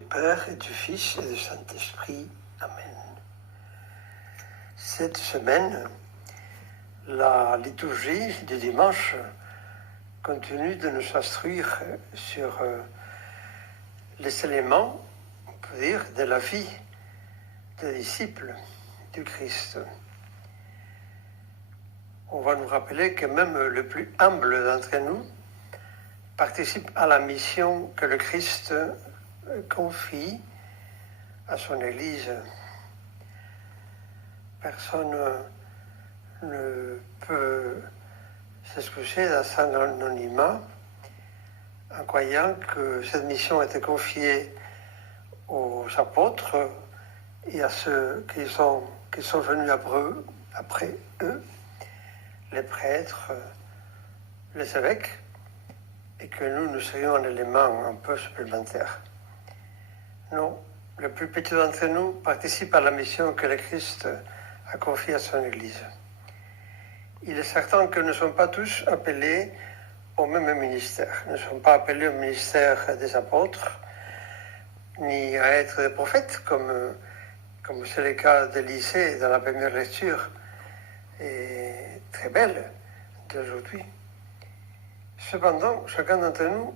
Du Père et du Fils et du Saint-Esprit. Amen. Cette semaine, la liturgie du dimanche continue de nous instruire sur les éléments, on peut dire, de la vie des disciples du Christ. On va nous rappeler que même le plus humble d'entre nous participe à la mission que le Christ confie à son Église. Personne ne peut s'excuser dans son anonymat en croyant que cette mission a été confiée aux apôtres et à ceux qui sont venus après eux, les prêtres, les évêques, et que nous serions un élément un peu supplémentaire. Non, le plus petit d'entre nous participe à la mission que le Christ a confiée à son Église. Il est certain que nous ne sommes pas tous appelés au même ministère. Nous ne sommes pas appelés au ministère des apôtres, ni à être des prophètes, comme c'est le cas d'Élisée dans la première lecture, et très belle d'aujourd'hui. Cependant, chacun d'entre nous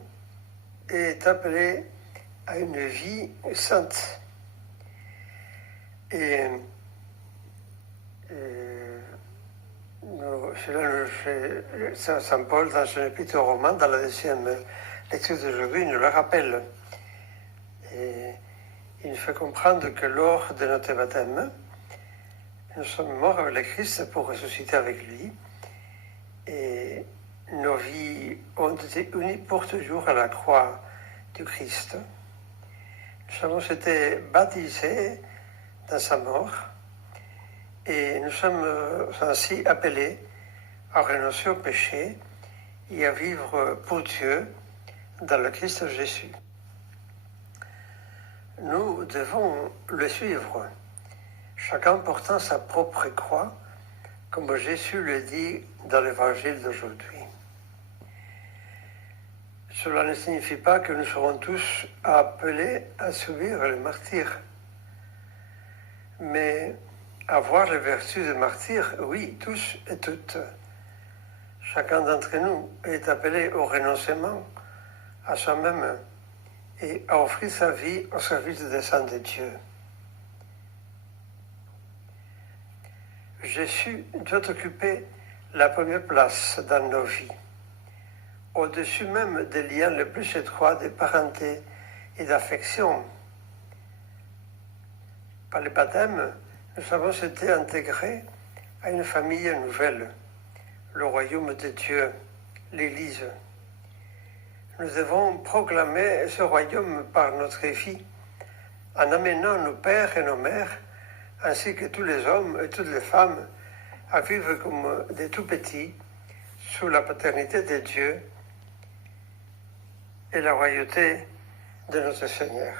est appelé à une vie sainte. Et cela nous fait Saint Paul dans son épître aux Romains, dans la deuxième lecture d'aujourd'hui, nous le rappelle. Et il nous fait comprendre que lors de notre baptême, nous sommes morts avec le Christ pour ressusciter avec lui. Et nos vies ont été unies pour toujours à la croix du Christ. Nous avons été baptisés dans sa mort et nous sommes ainsi appelés à renoncer au péché et à vivre pour Dieu dans le Christ Jésus. Nous devons le suivre, chacun portant sa propre croix, comme Jésus le dit dans l'évangile d'aujourd'hui. Cela ne signifie pas que nous serons tous appelés à subir le martyre. Mais avoir les vertus de martyr, oui, tous et toutes. Chacun d'entre nous est appelé au renoncement à soi-même et à offrir sa vie au service des saints de Dieu. Jésus doit occuper la première place dans nos vies, au-dessus même des liens les plus étroits de parenté et d'affection. Par le baptême, nous avons été intégrés à une famille nouvelle, le royaume de Dieu, l'Église. Nous devons proclamer ce royaume par notre vie, en amenant nos pères et nos mères, ainsi que tous les hommes et toutes les femmes, à vivre comme des tout-petits, sous la paternité de Dieu et la royauté de notre Seigneur.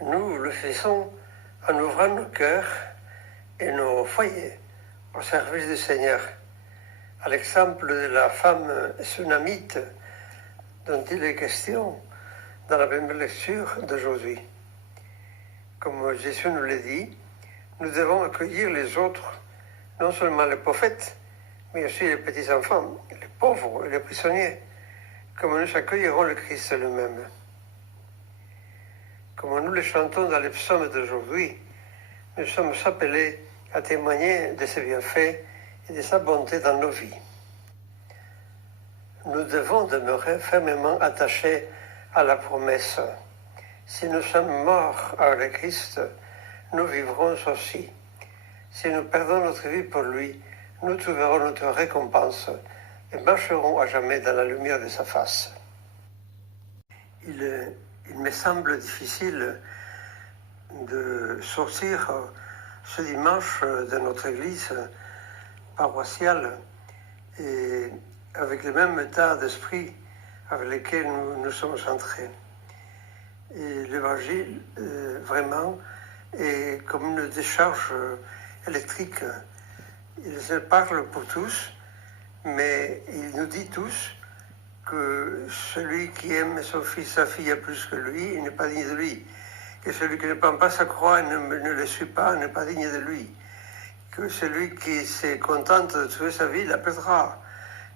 Nous le faisons en ouvrant nos cœurs et nos foyers au service du Seigneur, à l'exemple de la femme sunamite dont il est question dans la première lecture d'aujourd'hui. Comme Jésus nous l'a dit, nous devons accueillir les autres, non seulement les prophètes, mais aussi les petits-enfants, les pauvres et les prisonniers, comme nous accueillerons le Christ lui-même. Comme nous le chantons dans les psaumes d'aujourd'hui, nous sommes appelés à témoigner de ses bienfaits et de sa bonté dans nos vies. Nous devons demeurer fermement attachés à la promesse. Si nous sommes morts avec le Christ, nous vivrons aussi. Si nous perdons notre vie pour lui, nous trouverons notre récompense et marcherons à jamais dans la lumière de sa face. Il me semble difficile de sortir ce dimanche de notre église paroissiale et avec le même état d'esprit avec lequel nous sommes entrés. Et l'évangile, vraiment, est comme une décharge électrique. Il se parle pour tous, mais il nous dit tous que celui qui aime son fils, sa fille plus que lui, il n'est pas digne de lui. Que celui qui ne prend pas sa croix et ne le suit pas n'est pas digne de lui. Que celui qui se contente de trouver sa vie la perdra,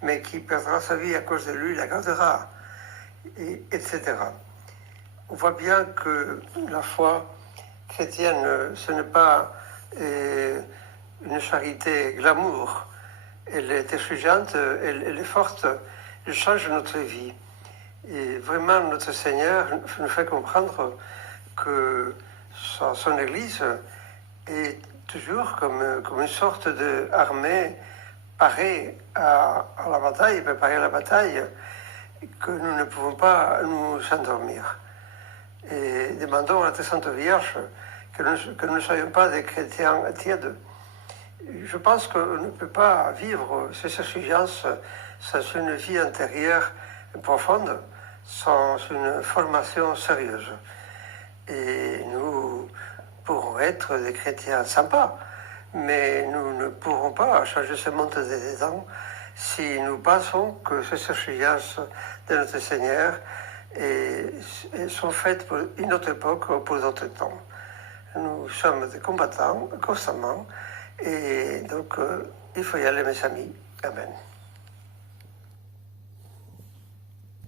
mais qui perdra sa vie à cause de lui la gardera, etc. On voit bien que la foi chrétienne, ce n'est pas une charité glamour. Elle est exigeante, elle est forte, elle change notre vie. Et vraiment, notre Seigneur nous fait comprendre que son Église est toujours comme une sorte d'armée parée à la bataille, préparée à la bataille, que nous ne pouvons pas nous endormir. Et demandons à la très Sainte Vierge que nous ne soyons pas des chrétiens tièdes. Je pense qu'on ne peut pas vivre ces exigences sans une vie intérieure profonde, sans une formation sérieuse. Et nous pourrons être des chrétiens sympas, mais nous ne pourrons pas changer ce monde des temps si nous pensons que ces exigences de notre Seigneur sont faites pour une autre époque ou pour d'autres temps. Nous sommes des combattants constamment, et donc il faut y aller, mes amis. Amen.